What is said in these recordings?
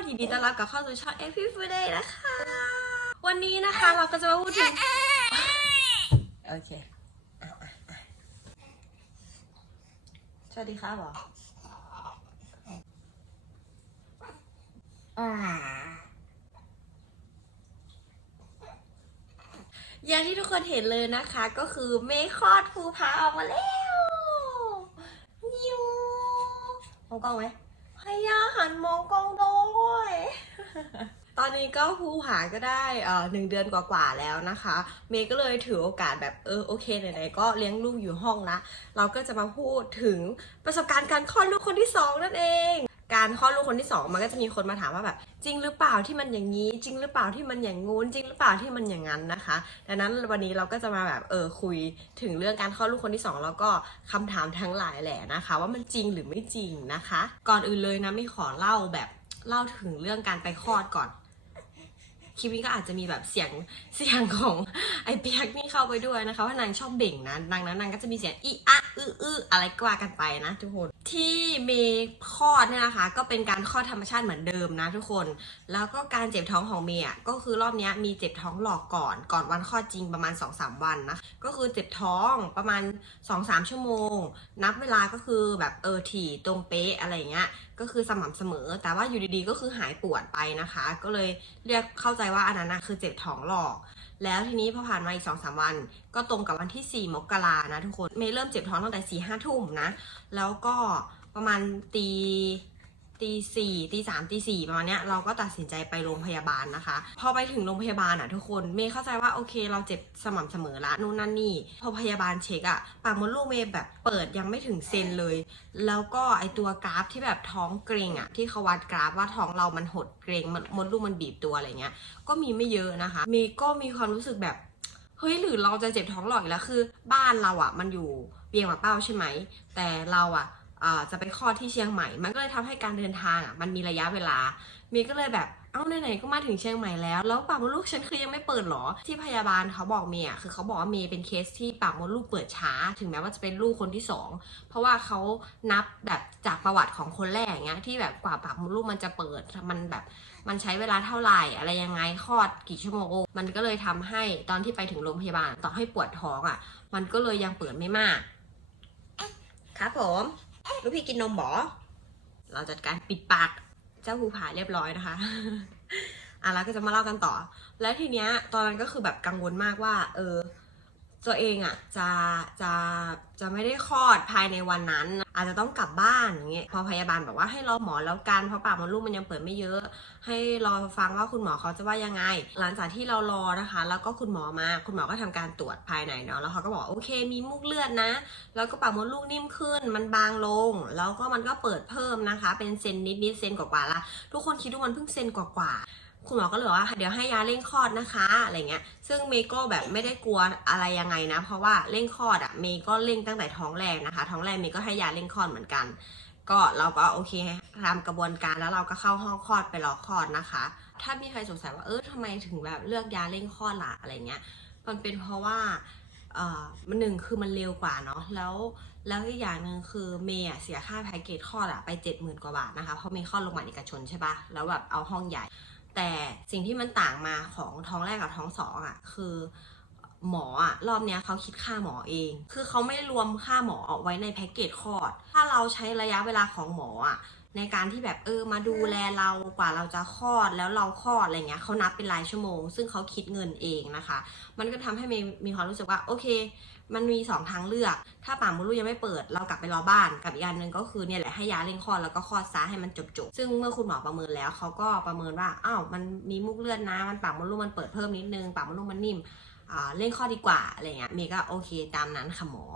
คนยินดีต้อนรับกลับเข้าสู่ช่อง Every Food Day นะคะ วันนี้นะคะเราก็จะมาพูดถึง โอเคอะอะอะสวัสดีครับหรออ่า อย่างที่ทุกคนเห็นเลยนะคะก็คือเมฆคลอดภูผาออกมาแล้วยิวมองกล้องไหม พยาหันมองกล้องด้วย ตอนนี้ก็ภูผาก็ได้เอ่อหนึ่งเดือนกว่าๆแล้วนะคะ เมย์ก็เลยถือโอกาสแบบเออโอเคไหนๆก็เลี้ยงลูกอยู่ห้องละเราก็จะมาพูดถึงประสบการณ์การคลอดลูกคนที่สองนั่นเอง การคลอดลูกคนที่สองมันก็จะมีคนมาถามว่าแบบ จริงหรือเปล่าที่มันอย่างนี้ จริงหรือเปล่าที่มันอย่างงู้นจริงหรือเปล่าที่มันอย่างนั้นนะคะ ดังนั้นวันนี้เราก็จะมาแบบเออคุยถึงเรื่องการคลอดลูกคนที่สองแล้วก็คำถามทั้งหลายแหละนะคะ ว่ามันจริงหรือไม่จริงนะคะ ก่อนอื่นเลยนะไม่ขอเล่าแบบเล่าถึงเรื่องการไปคลอดก่อน คลิปนี้ก็อาจจะมีแบบเสียงเสียงของไอเปียกนี่เข้าไปด้วยนะคะว่านางชอบเบ่งนะดังนั้นนางก็จะมีเสียงอีอะอื้ออืออะไรกว่ากันไปนะทุกคนที่เมย์คลอดเนี่ยนะคะ ก็เป็นการคลอดธรรมชาติเหมือนเดิมนะทุกคน แล้วก็การเจ็บท้องของเมย์อะก็คือรอบนี้มีเจ็บท้องหลอกก่อน ก่อนวันคลอดจริงประมาณ 2-3 วันนะก็คือเจ็บท้องประมาณ 2-3 ชั่วโมง นับเวลาก็คือแบบเออถี่ตรงเป๊ะอะไรอย่างเงี้ย ก็คือสม่ำเสมอ แต่ว่าอยู่ดีๆ ก็คือหายปวดไปนะคะ ก็เลยเรียกเข้าใจว่าอันนั้นนะคือเจ็บท้องหลอก แล้วทีนี้พอผ่านมาอีกสองสามวัน ก็ตรงกับวันที่ 4 มกรานะทุกคน เมย์เริ่มเจ็บท้องตั้งแต่4ี่ห้าทุ่มนะ แล้วก็ประมาณตี ตีสี่ตีสามตีสี่ประมาณเนี้ยเราก็ตัดสินใจไปโรงพยาบาลนะคะ พอไปถึงโรงพยาบาลอะทุกคนเมย์เข้าใจว่าโอเค เราเจ็บสม่ำเสมอละนู่นนั่นนี่ พอพยาบาลเช็คอะปากมดลูกเมย์แบบเปิดยังไม่ถึงเซนเลย แล้วก็ไอตัวกราฟที่แบบท้องเกรงอะที่เขาวัดกราฟว่าท้องเรามันหดเกรงมดลูกมันบีบตัวอะไรเงี้ย ก็มีไม่เยอะนะคะ เมย์ก็มีความรู้สึกแบบเฮ้ยหรือเราจะเจ็บท้องหลอกอีกแล้วคือ บ้านเราอะ มันอยู่เบียงหมาเป้าใช่ไหมแต่เราอะอ่า จะไปคลอดที่เชียงใหม่ มันก็เลยทำให้การเดินทางอะมันมีระยะเวลาเมย์ก็เลยแบบเอ้าไหนๆก็มาถึงเชียงใหม่แล้ว แล้วปากมดลูกฉันคือยังไม่เปิดหรอ ที่พยาบาลเขาบอกเมย์อะคือเขาบอกว่าเมย์เป็นเคสที่ปากมดลูกเปิดช้า ถึงแม้ว่าจะเป็นลูกคนที่สองเพราะว่าเขานับแบบจากประวัติของคนแรกเงี้ยที่แบบกว่าปากมดลูกมันจะเปิดมันแบบมันใช้เวลาเท่าไหร่อะไรยังไงคลอดกี่ชั่วโมง มันก็เลยทำให้ตอนที่ไปถึงโรงพยาบาลต่อให้ปวดท้องอะ มันก็เลยยังเปิดไม่มาก ครับผม ลูกพี่กินนมบอเราจัดการปิดปากเจ้าภูผาเรียบร้อยนะคะ อะแล้วก็จะมาเล่ากันต่อ แล้วทีเนี้ยตอนนั้นก็คือแบบกังวลมากว่า เออ ตัวเองอะจะจะจะไม่ได้คลอดภายในวันนั้น อาจจะต้องกลับบ้านอย่างเงี้ยพอพยาบาลบอกว่าให้รอหมอแล้วกันเพราะปากมดลูกมันยังเปิดไม่เยอะ ให้รอฟังว่าคุณหมอเขาจะว่ายังไง หลังจากที่เรารอนะคะ แล้วก็คุณหมอมาคุณหมอก็ทำการตรวจภายในเนาะแล้วเขาก็บอกโอเค มีมูกเลือดนะ แล้วก็ปากมดลูกนิ่มขึ้น มันบางลง แล้วก็มันก็เปิดเพิ่มนะคะ เป็นเซนนิดนิดเซนกว่าๆละทุกคนคิดว่ามันเพิ่งเซนกว่าๆ คุณหมอก็เลยบอกว่าเดี๋ยวให้ยาเร่งคลอดนะคะอะไรเงี้ย ซึ่งเมย์ก็แบบไม่ได้กลัวอะไรยังไงนะ เพราะว่าเร่งคลอดอะเมย์ก็เร่งตั้งแต่ท้องแรกนะคะ ท้องแรกเมย์ก็ให้ยาเร่งคลอดเหมือนกัน ก็เราก็โอเคตามกระบวนการแล้วเราก็เข้าห้องคลอดไปรอคลอดนะคะ ถ้ามีใครสงสัยว่าเออทำไมถึงแบบเลือกยาเร่งคลอดล่ะอะไรเงี้ย มันเป็นเพราะว่าเอ่อหนึ่งคือมันเร็วกว่าเนาะแล้วแล้วอีกอย่างหนึ่งคือเมย์เสียค่าแพ็กเกจคลอดอะไปเจ็ดหมื่นกว่าบาทนะคะเพราะเมย์คลอดโรงพยาบาลเอกชนใช่ปะแล้วแบบเอาห้องใหญ่ แต่สิ่งที่มันต่างมาของท้องแรกกับท้องสองอะ คือหมออะรอบเนี้ยเขาคิดค่าหมอเอง คือเขาไม่รวมค่าหมอเอาไว้ในแพ็กเกจคลอด ถ้าเราใช้ระยะเวลาของหมออะในการที่แบบเออมาดูแลเรากว่าเราจะคลอดแล้วเราคลอดอะไรเงี้ยเขานับเป็นรายชั่วโมง ซึ่งเขาคิดเงินเองนะคะ มันก็ทำให้เมย์มีความรู้สึกว่าโอเค มันมีสองทางเลือก ถ้าปากมดลูกยังไม่เปิด เรากลับไปรอบ้าน กับอีกอันหนึ่งก็คือเนี่ยแหละให้ยาเร่งคลอดแล้วก็คลอดซะให้มันจบๆซึ่งเมื่อคุณหมอประเมินแล้วเขาก็ประเมินว่า อ้าว มันมีมุกเลือดนะ มันปากมดลูกมันเปิดเพิ่มนิดนึง ปากมดลูกมันนิ่มเร่งคลอดดีกว่าอะไรเงี้ย เมย์ก็โอเคตามนั้นค่ะหมอ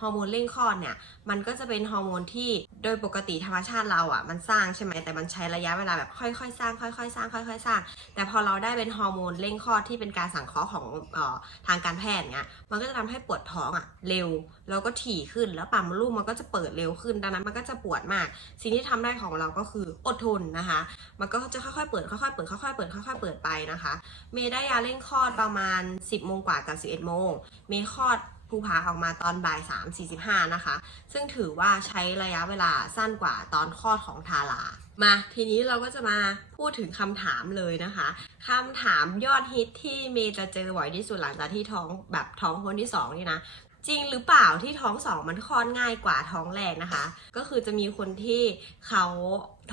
ฮอร์โมนเร่งคลอดเนี่ย มันก็จะเป็นฮอร์โมนที่โดยปกติธรรมชาติเราอะ มันสร้างใช่ไหมแต่มันใช้ระยะเวลาแบบค่อยๆ สร้าง ค่อยๆ สร้าง ค่อยๆ สร้าง แต่พอเราได้เป็นฮอร์โมนเร่งคลอดที่เป็นการสังเคราะห์ของออทางการแพทย์เนี่ยมันก็จะทำให้ปวดท้องอะเร็ว แล้วก็ถี่ขึ้น แล้วปากมลูกมันก็จะเปิดเร็วขึ้น ดังนั้นมันก็จะปวดมาก สิ่งที่ทำได้ของเราก็คืออดทนนะคะ มันก็จะค่อยๆ เปิด ค่อยๆ เปิด ค่อยๆ เปิด ค่อย ๆ เปิดไปนะคะ เมย์ได้ยาเร่งคลอดประมาณ 10โมงกว่ากับ 11โมง เมย์คลอด ภูผาออกมาตอนบ่าย3 45 นะคะ ซึ่งถือว่าใช้ระยะเวลาสั้นกว่าตอนคลอดของทารา มาทีนี้เราก็จะมาพูดถึงคำถามเลยนะคะคำถามยอดฮิตที่เมย์จะเจอบ่อยที่สุดหลังจากที่ท้องแบบท้องคนที่สองนี่นะจริงหรือเปล่าที่ท้องสองมันคลอดง่ายกว่าท้องแรกนะคะ ก็คือจะมีคนที่เขา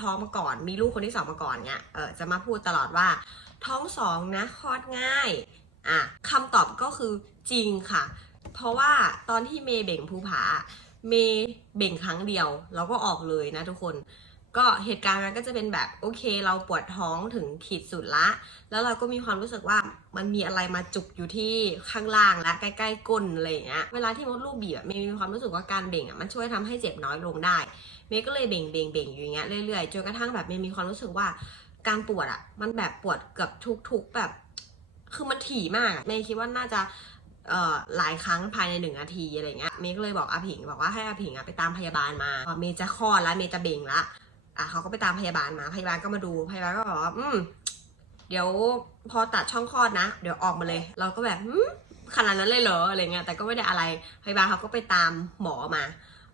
ท้องมาก่อน มีลูกคนที่สองมาก่อนเนี่ยเออจะมาพูดตลอดว่า ท้องสองนะคลอดง่ายอะคำตอบก็คือจริงค่ะ เพราะว่าตอนที่เมย์เบ่งภูผา เมย์เบ่งครั้งเดียวแล้วก็ออกเลยนะทุกคน ก็เหตุการณ์นั้นก็จะเป็นแบบโอเค เราปวดท้องถึงขีดสุดละ แล้วเราก็มีความรู้สึกว่ามันมีอะไรมาจุกอยู่ที่ข้างล่างและใกล้ๆก้นอะไรอย่างเงี้ย เวลาที่มดลูกบีบเมย์มีความรู้สึกว่าการเบ่งอะมันช่วยทำให้เจ็บน้อยลงได้ เมย์ก็เลยเบ่งเบ่งเบ่งอยู่อย่างเงี้ยเรื่อยๆจนกระทั่งแบบเมย์มีความรู้สึกว่าการปวดอะมันแบบปวดเกือบทุกๆแบบ คือมันถี่มากเมย์คิดว่าน่าจะ หลายครั้งภายในหนึ่งนาทีอะไรเงี้ยเมย์ก็เลยบอกอาผิงบอกว่าให้อาผิงอะไปตามพยาบาลมาเมย์จะคลอดแล้วเมย์จะเบ่งละอะเขาก็ไปตามพยาบาลมาพยาบาลก็มาดูพยาบาลก็บอกว่าอืมเดี๋ยวพอตัดช่องคลอดนะ เดี๋ยวออกมาเลย เราก็แบบขนาดนั้นเลยเหรออะไรเงี้ยแต่ก็ไม่ได้อะไรพยาบาลเขาก็ไปตามหมอมา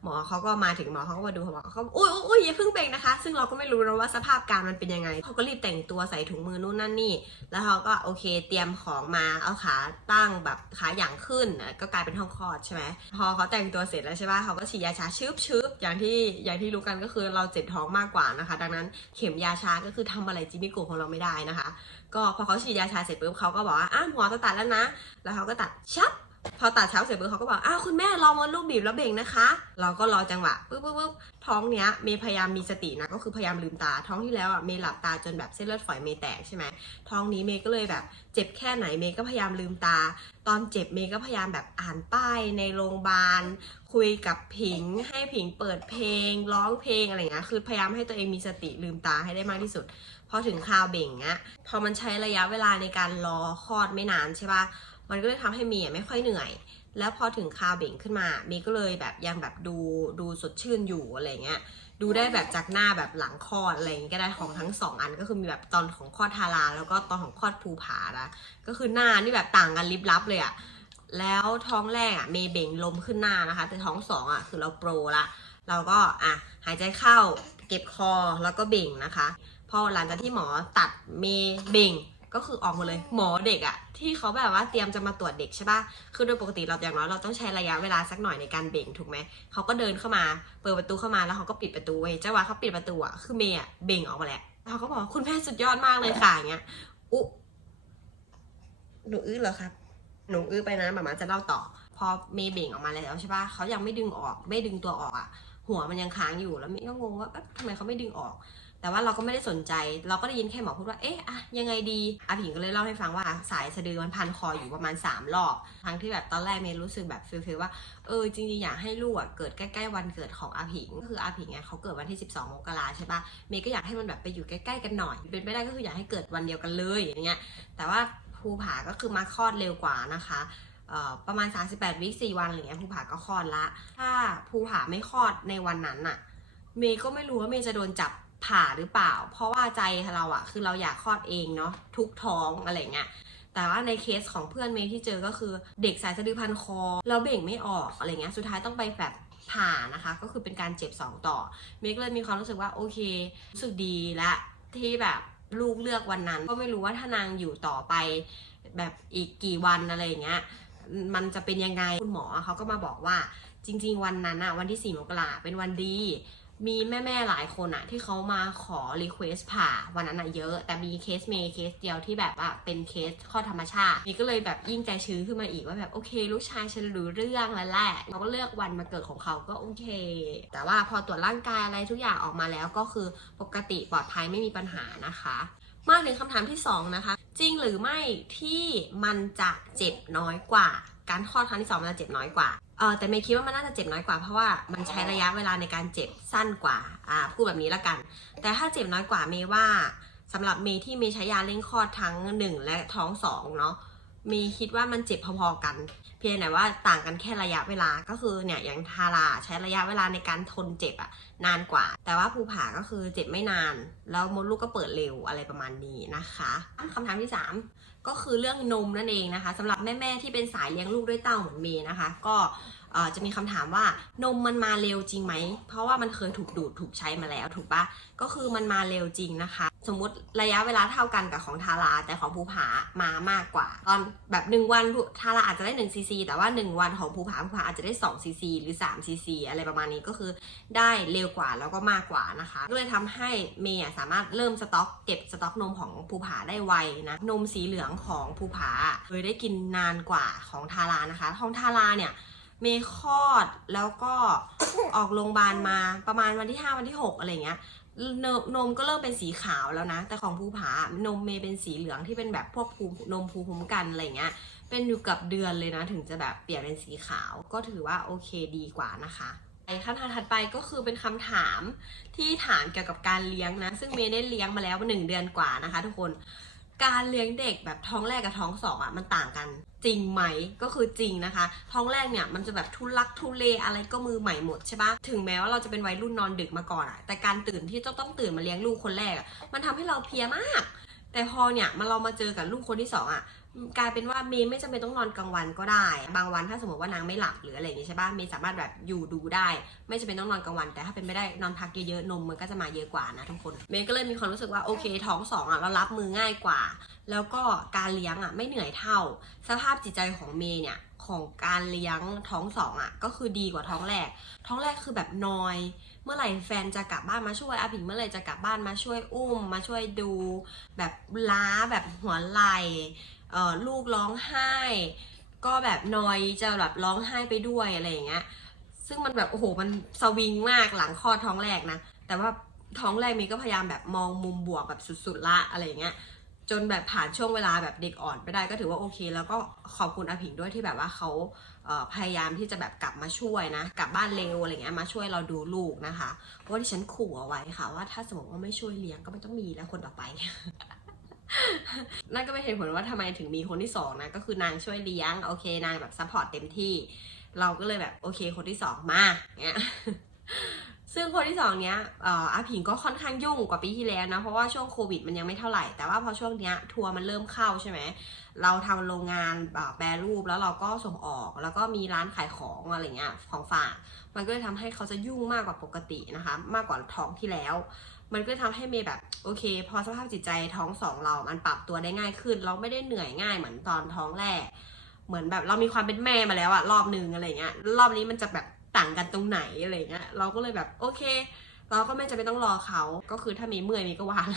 หมอเขาก็มาถึงหมอเขาก็มาดูเขาบอกเขาอุ้ยอุ้ยอุ้ยอย่าเพิ่งเบ่งนะคะ ซึ่งเราก็ไม่รู้นะว่าสภาพการมันเป็นยังไงเขาก็รีบแต่งตัวใส่ถุงมือนู่นนั่นนี่ แล้วเขาก็โอเคเตรียมของมาเอาขาตั้งแบบขาหย่างขึ้นก็กลายเป็นห้องคลอดใช่ไหมพอเขาแต่งตัวเสร็จแล้วใช่ป่ะเขาก็ฉีดยาชาชึบชึบอย่างที่อย่างที่รู้กันก็คือเราเจ็บท้องมากกว่านะคะ ดังนั้นเข็มยาชาก็คือทำอะไรจิมิโกะของเราไม่ได้นะคะ ก็พอเขาฉีดยาชาเสร็จปุ๊บเขาก็บอกว่าอ้าหมอจะตัดแล้วนะ แล้วเขาก็ตัดชับ พอตัดเช้าเสร็จปุ๊บเขาก็บอกอ้าวคุณแม่รอมดลูกบีบแล้วเบ่งนะคะ เราก็รอจังหวะปุ๊บปุ๊บปุ๊บท้องเนี้ยเมย์พยายามมีสตินะก็คือพยายามลืมตา ท้องที่แล้วอะเมย์หลับตาจนแบบเส้นเลือดฝอยเมย์แตกใช่ไหมท้องนี้เมย์ก็เลยแบบเจ็บแค่ไหนเมย์ก็พยายามลืมตา ตอนเจ็บเมย์ก็พยายามแบบอ่านป้ายในโรงพยาบาลคุยกับผิงให้ผิงเปิดเพลง ร้องเพลงอะไรเงี้ยคือพยายามให้ตัวเองมีสติลืมตาให้ได้มากที่สุดพอถึงคราวเบ่งเงี้ยพอมันใช้ระยะเวลาในการรอคลอดไม่นานใช่ปะ มันก็เลยทำให้เมย์ไม่ค่อยเหนื่อย แล้วพอถึงคราวเบ่งขึ้นมา เมย์ก็เลยแบบยังแบบดูดูสดชื่นอยู่อะไรเงี้ย ดูได้แบบจากหน้าแบบหลังคลอดอะไรอย่างงี้ก็ได้ของทั้งสองอันก็คือมีแบบตอนของคลอดทาราแล้วก็ตอนของคลอดภูผานะก็คือหน้านี่แบบต่างกันลิบลับเลยอะแล้วท้องแรกอะเมย์เบ่งลมขึ้นหน้านะคะ แต่ท้องสองอะคือเราโปรละเราก็อะหายใจเข้าเก็บคอแล้วก็เบ่งนะคะ พอหลังจากที่หมอตัดเมย์เบ่ง ก็คือออกมาเลย หมอเด็กอะที่เขาแบบว่าเตรียมจะมาตรวจเด็กใช่ปะคือโดยปกติเราอย่างน้อยเราต้องใช้ระยะเวลาสักหน่อยในการเบ่งถูกไหมเขาก็เดินเข้ามาเปิดประตูเข้ามาแล้วเขาก็ปิดประตูเว้ยจังหวะเขาปิดประตูอะคือเมย์อะเบ่งออกมาแล้วเขาก็บอกคุณแม่สุดยอดมากเลยค่ะอย่างเงี้ยอุหนูอื้อเหรอครับหนูอื้อไปนะหมามาจะเล่าต่อ พอเมย์เบ่งออกมาแล้วใช่ปะเขายังไม่ดึงออก ไม่ดึงตัวออกอะหัวมันยังค้างอยู่แล้วเมย์ก็งงว่าทำไมเขาไม่ดึงออก แต่ว่าเราก็ไม่ได้สนใจ เราก็ได้ยินแค่หมอพูดว่า เอ๊ะอะยังไงดีอาผิงก็เลยเล่าให้ฟังว่าสายสะดือมันพันคออยู่ประมาณ 3 รอบ ทั้งที่แบบตอนแรกเมย์รู้สึกแบบฟีลๆว่า เออจริงๆอยากให้ลูกอะเกิดใกล้ๆวันเกิดของอาผิง ก็คืออาผิงไงเขาเกิดวันที่ 12 มกราใช่ปะเมย์ก็อยากให้มันแบบไปอยู่ใกล้ๆกันหน่อย เป็นไปได้ก็คืออยากให้เกิดวันเดียวกันเลยอย่างเงี้ย แต่ว่าภูผาก็คือมาคลอดเร็วกว่านะคะประมาณ 38 วิ4วันอะไรเงี้ยภูผาก็คลอดละ ถ้าภูผาไม่คลอดในวันนั้นน่ะ เมย์ก็ไม่รู้ว่าเมย์จะโดนจับ ผ่าหรือเปล่า เพราะว่าใจเราอะคือเราอยากคลอดเองเนาะทุกท้องอะไรเงี้ยแต่ว่าในเคสของเพื่อนเมย์ที่เจอก็คือเด็กสายสะดือพันคอแล้วเบ่งไม่ออกอะไรเงี้ยสุดท้ายต้องไปแบบผ่านะคะ ก็คือเป็นการเจ็บสองต่อ เมย์ก็เลยมีความรู้สึกว่าโอเครู้สึกดีและที่แบบลูกเลือกวันนั้น ก็ไม่รู้ว่าถ้านางอยู่ต่อไปแบบอีกกี่วันอะไรเงี้ยมันจะเป็นยังไงคุณหมอเขาก็มาบอกว่าจริง ๆ วันนั้นอะวันที่4มกราเป็นวันดี มีแม่ ๆ หลายคนอะที่เขามาขอรีเควสผ่าวันนั้นอะเยอะ แต่มีเคสเมย์เคสเดียวที่แบบว่าเป็นเคสข้อธรรมชาตินี่ก็เลยแบบยิ่งใจชื้นขึ้นมาอีกว่าแบบโอเค ลูกชายฉันรู้เรื่องแล้วแหละเราก็เลือกวันมาเกิดของเขาก็โอเค แต่ว่าพอตรวจร่างกายอะไรทุกอย่างออกมาแล้วก็คือปกติปลอดภัยไม่มีปัญหานะคะ มาถึงคำถามที่ 2 นะคะ จริงหรือไม่ที่มันจะเจ็บน้อยกว่า การคลอดครั้งที่2มันจะเจ็บน้อยกว่า เออแต่เมย์คิดว่ามันน่าจะเจ็บน้อยกว่าเพราะว่ามันใช้ระยะเวลาในการเจ็บสั้นกว่าอ่าพูดแบบนี้ละกัน แต่ถ้าเจ็บน้อยกว่าเมย์ว่าสำหรับเมย์ที่เมย์ใช้ยาเร่งคลอดทั้ง 1 และท้อง2เนาะเมย์คิดว่ามันเจ็บพอๆกัน เพียงแต่ว่าต่างกันแค่ระยะเวลาก็คือเนี่ยอย่างทาราใช้ระยะเวลาในการทนเจ็บอะนานกว่า แต่ว่าภูผาก็คือเจ็บไม่นาน แล้วมดลูกก็เปิดเร็วอะไรประมาณนี้นะคะคำถามที่ 3 ก็คือเรื่องนมนั่นเองนะคะสำหรับแม่ ๆ ที่เป็นสายเลี้ยงลูกด้วยเต้าเหมือนเมย์นะคะ ก็ จะมีคำถามว่านมมันมาเร็วจริงไหม เพราะว่ามันเคยถูกดูดถูกใช้มาแล้วถูกปะก็คือมันมาเร็วจริงนะคะ สมมุติระยะเวลาเท่ากันกับของทาราแต่ของภูผามามากกว่า ตอนแบบหนึ่งวันทาราอาจจะได้1ซีซีแต่ว่า 1 วันของภูผาภูผาอาจจะได้2ซีซีหรือ3ซีซีอะไรประมาณนี้ก็คือได้เร็วกว่าแล้วก็มากกว่านะคะ ก็เลยทำให้เมย์สามารถเริ่มสต็อกเก็บสต็อกนมของภูผาได้ไวนะนมสีเหลืองของภูผาเคยได้กินนานกว่าของทารานะคะของทาราเนี่ย เมย์คลอดแล้วก็ออกโรงพยาบาลมาประมาณวันที่5วันที่6อะไรเงี้ยนมนมก็เริ่มเป็นสีขาวแล้วนะ แต่ของภูผานมเมย์เป็นสีเหลืองที่เป็นแบบพวกภูนมภูมิคุ้มกันอะไรเงี้ย เป็นอยู่กับเดือนเลยนะ ถึงจะแบบเปลี่ยนเป็นสีขาวก็ถือว่าโอเคดีกว่านะคะไอ้ขั้นตอนถัดไปก็คือเป็นคำถามที่ถามเกี่ยวกับการเลี้ยงนะ ซึ่งเมย์ได้เลี้ยงมาแล้วหนึ่งเดือนกว่านะคะ ทุกคน การเลี้ยงเด็กแบบท้องแรกกับท้องสองอะมันต่างกันจริงไหมก็คือจริงนะคะ ท้องแรกเนี่ยมันจะแบบทุลักทุเลอะไรก็มือใหม่หมดใช่ปะถึงแม้ว่าเราจะเป็นวัยรุ่นนอนดึกมาก่อนอะแต่การตื่นที่จะต้องตื่นมาเลี้ยงลูกคนแรกอะมันทำให้เราเพียมาก แต่พอเนี่ยมาเรามาเจอกับลูกคนที่สองอะ กลายเป็นว่าเมย์ไม่จำเป็นต้องนอนกลางวันก็ได้ บางวันถ้าสมมติว่านางไม่หลับหรืออะไรอย่างงี้ใช่ปะเมย์สามารถแบบอยู่ดูได้ ไม่จำเป็นต้องนอนกลางวัน แต่ถ้าเป็นไม่ได้นอนพักเยอะๆนมมันก็จะมาเยอะกว่านะทุกคน เมย์ก็เลยมีความรู้สึกว่าโอเคท้องสองอะเรารับมือง่ายกว่า แล้วก็การเลี้ยงอะไม่เหนื่อยเท่า สภาพจิตใจของเมย์เนี่ยของการเลี้ยงท้องสองอะก็คือดีกว่าท้องแรก ท้องแรกคือแบบนอย เมื่อไหร่แฟนจะกลับบ้านมาช่วยอาผิงเมื่อไหร่จะกลับบ้านมาช่วยอุ้ม มาช่วยดู แบบล้าแบบหัวไหล ลูกร้องไห้ ก็แบบนอยจะแบบร้องไห้ไปด้วยอะไรอย่างเงี้ย ซึ่งมันแบบโอ้โหมันสวิงมากหลังคลอดท้องแรกนะ แต่ว่าท้องแรกมีก็พยายามแบบมองมุมบวกแบบสุดๆละอะไรอย่างเงี้ย จนแบบผ่านช่วงเวลาแบบเด็กอ่อนไปได้ก็ถือว่าโอเค แล้วก็ขอบคุณอาผิงด้วยที่แบบว่าเขาเพยายามที่จะแบบกลับมาช่วยนะกลับบ้านเร็วอะไรเงี้ยมาช่วยเราดูลูกนะคะเพราะว่าที่ฉันขู่เอาไว้ค่ะว่าถ้าสมมติว่าไม่ช่วยเลี้ยงก็ไม่ต้องมีแล้วคนต่อไป นั่นก็เป็นเหตุผลว่าทำไมถึงมีคนที่สองนะ ก็คือนางช่วยเลี้ยง โอเค นางแบบซัพพอร์ตเต็มที่ เราก็เลยแบบโอเค คนที่สองมาเนี้ยซึ่งคนที่สองเนี้ยออาผิงก็ค่อนข้างยุ่งกว่าปีที่แล้วนะ เพราะว่าช่วงโควิดมันยังไม่เท่าไหร่ แต่ว่าพอช่วงเนี้ยทัวร์มันเริ่มเข้าใช่ไหม เราทำโรงงานเอ่อแปรรูปแล้วเราก็ส่งออก แล้วก็มีร้านขายของอะไรเงี้ยของฝากมันก็เลยทำให้เขาจะยุ่งมากกว่าปกตินะคะ มากกว่าท้องที่แล้ว มันก็เลยทำให้เมย์แบบโอเค พอสภาพจิตใจท้องสองเรา มันปรับตัวได้ง่ายขึ้น เราไม่ได้เหนื่อยง่ายเหมือนตอนท้องแรก เหมือนแบบเรามีความเป็นแม่มาแล้วอะรอบนึงอะไรเงี้ยรอบนี้มันจะแบบต่างกันตรงไหนอะไรเงี้ยเราก็เลยแบบโอเค เราก็ไม่จำเป็นต้องรอเขาก็คือถ้ามีเมื่อยมีก็วาง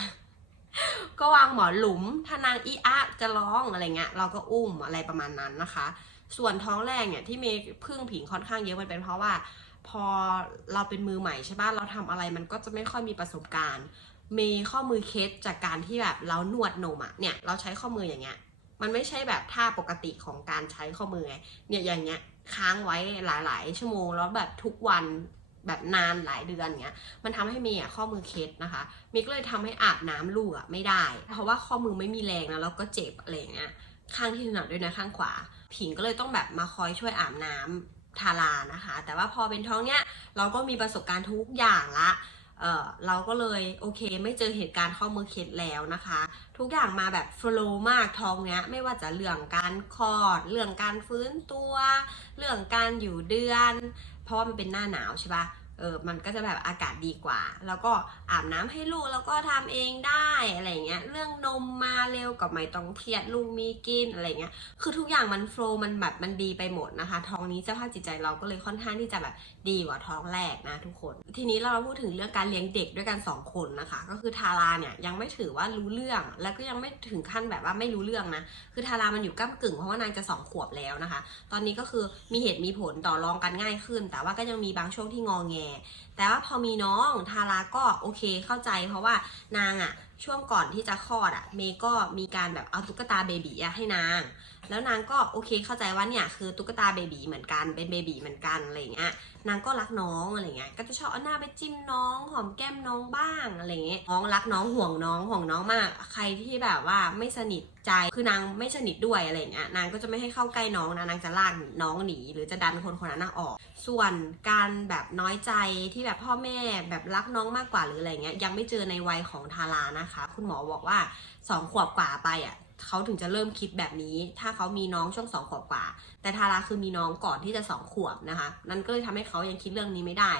ก็วางหมอนหลุม ถ้านางอีอะจะร้องอะไรเงี้ย เราก็อุ้มอะไรประมาณนั้นนะคะ ส่วนท้องแรกเนี่ยที่เมย์พึ่งผิงค่อนข้างเยอะมันเป็นเพราะว่า พอเราเป็นมือใหม่ใช่ป่ะ เราทำอะไรมันก็จะไม่ค่อยมีประสบการณ์มีข้อมือเคสจากการที่แบบเรานวดนมอะเนี่ยเราใช้ข้อมืออย่างเงี้ย มันไม่ใช่แบบท่าปกติของการใช้ข้อมือเนี่ยอย่างเงี้ยค้างไว้หลาย ๆ ชั่วโมงแล้วแบบทุกวัน แบบนานหลายเดือนเงี้ยมันทำให้เมย์อะข้อมือเคสนะคะเมย์ก็เลยทำให้อาบน้ำลูกอะไม่ได้ เพราะว่าข้อมือไม่มีแรงนะแล้วก็เจ็บอะไรเงี้ยข้างที่ถนัดด้วยนะข้างขวา ผิงก็เลยต้องแบบมาคอยช่วยอาบน้ำทารานะคะ แต่ว่าพอเป็นท้องเนี้ยเราก็มีประสบการณ์ทุกอย่างละเออเราก็เลยโอเคไม่เจอเหตุการณ์ข้อมือเคล็ดแล้วนะคะ ทุกอย่างมาแบบโฟล์มากท้องเนี้ยไม่ว่าจะเรื่องการคลอด เรื่องการฟื้นตัว เรื่องการอยู่เดือน เพราะว่ามันเป็นหน้าหนาวใช่ปะ เออมันก็จะแบบอากาศดีกว่า แล้วก็อาบน้ำให้ลูกแล้วก็ทำเองได้อะไรเงี้ย เรื่องนมมาเร็วกับไม่ต้องเครียดลูกมีกินอะไรเงี้ย คือทุกอย่างมันโฟล์มันแบบมันดีไปหมดนะคะ ท้องนี้สภาพจิตใจเราก็เลยค่อนข้างที่จะแบบดีกว่าท้องแรกนะทุกคน ทีนี้เราพูดถึงเรื่องการเลี้ยงเด็กด้วยกันสองคนนะคะ ก็คือทาราเนี่ยยังไม่ถือว่ารู้เรื่อง แล้วก็ยังไม่ถึงขั้นแบบว่าไม่รู้เรื่องนะ คือทารามันอยู่ก้ากึ่งเพราะว่านางจะสองขวบแล้วนะคะ ตอนนี้ก็คือมีเหตุมีผลต่อรองกันง่ายขึ้น แต่ว่าก็ยังมีบางช่วงที่งองแงแต่ว่าพอมีน้องทาราก็โอเคเข้าใจ เพราะว่านางอะช่วงก่อนที่จะคลอดอะเมย์ก็มีการแบบเอาตุ๊กตาเบบีอะให้นาง แล้วนางก็โอเคเข้าใจว่าเนี่ยคือตุ๊กตาเบบีเหมือนกันเป็นเบบีเหมือนกันอะไรเงี้ย นางก็รักน้องอะไรเงี้ย ก็จะชอบเอาหน้าไปจิ้มน้องหอมแก้มน้องบ้างอะไรเงี้ย น้องรักน้องห่วงน้องห่วงน้องมาก ใครที่แบบว่าไม่สนิทใจ คือนางไม่สนิทด้วยอะไรเงี้ย นางก็จะไม่ให้เข้าใกล้น้องนะ นางจะลากน้องหนี หรือจะดันคนคนนั้นออก ส่วนการแบบน้อยใจที่แบบพ่อแม่แบบรักน้องมากกว่าหรืออะไรเงี้ย ยังไม่เจอในวัยของทารานะคะ คุณหมอบอกว่าสองขวบกว่าไปอะ เขาถึงจะเริ่มคิดแบบนี้ ถ้าเขามีน้องช่วงสองขวบกว่า แต่ทาราคือมีน้องก่อนที่จะสองขวบนะคะ นั่นก็เลยทำให้เขายังคิดเรื่องนี้ไม่ได้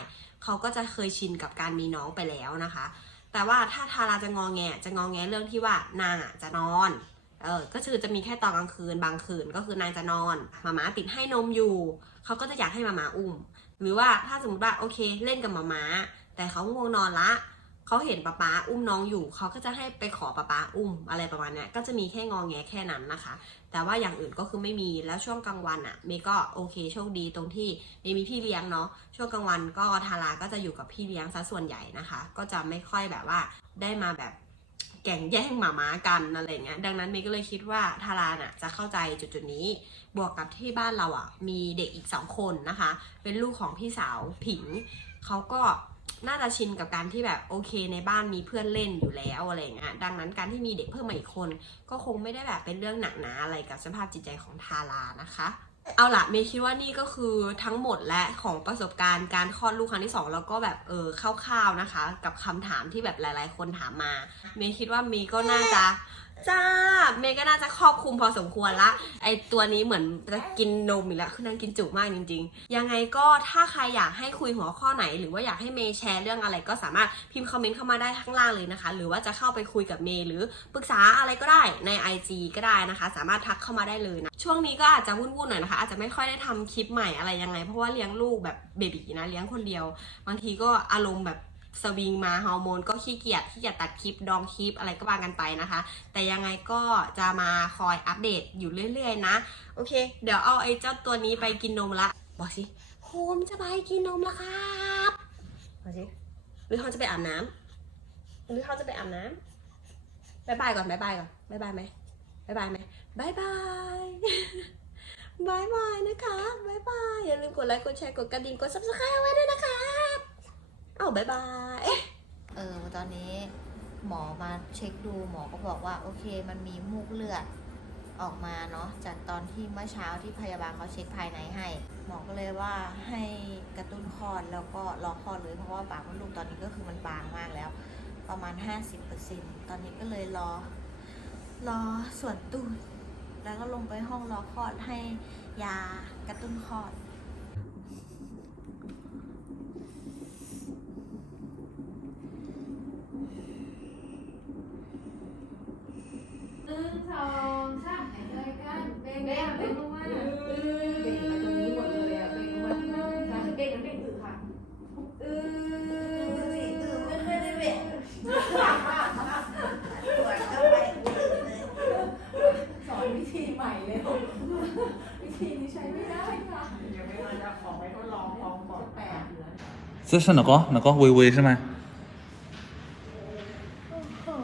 เขาก็จะเคยชินกับการมีน้องไปแล้วนะคะ แต่ว่าถ้าทาราจะงองแงจะงองแงเรื่องที่ว่านางอะจะนอน เออ ก็คือจะมีแค่ตอนกลางคืนบางคืนก็คือนางจะนอนหมาม้าติดให้นมอยู่ เขาก็จะอยากให้หมาม้าอุ้ม หรือว่าถ้าสมมติว่าโอเค เล่นกับหมาม้าแต่เขาง่วงนอนละ เขาเห็นป๊าป๊าอุ้มน้องอยู่เขาก็จะให้ไปขอป๊าป๊าอุ้มอะไรประมาณนี้ก็จะมีแค่งองแงแค่นั้นนะคะ แต่ว่าอย่างอื่นก็คือไม่มีแล้วช่วงกลางวันอะ่ะเมย์ก็โอเคโชคดีตรงที่เมย์มีพี่เลี้ยงเนาะช่วงกลางวันก็ทาราก็จะอยู่กับพี่เลี้ยงซะส่วนใหญ่นะคะ ก็จะไม่ค่อยแบบว่าได้มาแบบแก่งแย่งหมาม้ากันอะไรเงี้ยดังนั้นเมย์ก็เลยคิดว่าทาราน่ะจะเข้าใจจุดจุดๆนี้ บวกกับที่บ้านเราอะมีเด็กอีกสองคนนะคะ เป็นลูกของพี่สาวผิงเขาก็ น่าจะชินกับการที่แบบโอเคในบ้านมีเพื่อนเล่นอยู่แล้วอะไรเงี้ยดังนั้นการที่มีเด็กเพิ่มมาอีกคน ก็คงไม่ได้แบบเป็นเรื่องหนักหนาอะไรกับสภาพจิตใจของทารานะคะเอาละเมย์คิดว่านี่ก็คือทั้งหมดและของประสบการณ์การคลอดลูกครั้งที่สองแล้วก็แบบเออคร่าวๆนะคะ กับคำถามที่แบบหลาย ๆ คนถามมา เมย์คิดว่าเมย์ก็น่าจะ จ้า เมย์ก็น่าจะครอบคลุมพอสมควรละ ไอตัวนี้เหมือนจะกินนมอีกแล้ว คือนางกินจุมากจริง ๆ ยังไงก็ถ้าใครอยากให้คุยหัวข้อไหน หรือว่าอยากให้เมย์แชร์เรื่องอะไรก็สามารถพิมพ์คอมเมนต์เข้ามาได้ข้างล่างเลยนะคะ หรือว่าจะเข้าไปคุยกับเมย์หรือปรึกษาอะไรก็ได้ใน IG ก็ได้นะคะ สามารถทักเข้ามาได้เลยนะ ช่วงนี้ก็อาจจะวุ่นๆหน่อยนะคะ อาจจะไม่ค่อยได้ทำคลิปใหม่อะไรยังไง เพราะว่าเลี้ยงลูกแบบเบบีนะ เลี้ยงคนเดียว บางทีก็อารมณ์แบบ สวิงมาฮอร์โมนก็ขี้เกียจขี้เกียจตัดคลิปดองคลิปอะไรก็ว่ากันไปนะคะ แต่ยังไงก็จะมาคอยอัปเดตอยู่เรื่อยๆ นะ โอเค เดี๋ยวเอาไอ้เจ้าตัวนี้ไปกินนมละบอกสิโฮมจะไปกินนมละครับบอกสิหรือเขาจะไปอาบน้ำหรือเขาจะไปอาบน้ำบายบายก่อนบายบายก่อนบายบายไหมบายบายไหมบายบายบายบายนะคะบายบายอย่าลืมกดไลค์กดแชร์กดกระดิ่งกด subscribe เอาไว้ด้วยนะครับ เอ้าบายบายเออตอนนี้หมอมาเช็คดูหมอก็บอกว่าโอเค มันมีมูกเลือดออกมาเนาะจากตอนที่เมื่อเช้าที่พยาบาลเขาเช็คภายในให้ หมอก็เลยว่าให้กระตุ้นคลอดแล้วก็รอคลอดเลยเพราะว่าปากมดลูกตอนนี้ก็คือมันบางมากแล้ว ประมาณ 50%ตอนนี้ก็เลยรอรอส่วนตูดแล้วก็ลงไปห้องรอคลอดให้ยากระตุ้นคลอด วิธีนี้ใช้ไม่ได้ค่ะยังไม่มาจะขอไปทดลองลองก่อนแปด 这是哪个？哪个？微微是吗？ โอ้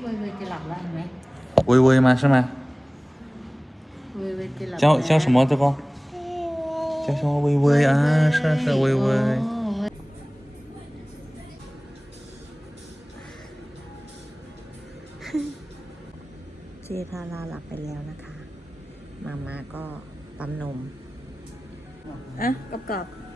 เวยเวยจะหลับแล้วเห็นไหม 微微吗？是吗？ เวยเวยจะหลับ 叫叫什么？这个？叫什么？微微啊，是是微微。 เจทาราหลับไปแล้วนะคะ มามาก็ ปั๊มนมอะกรอบๆ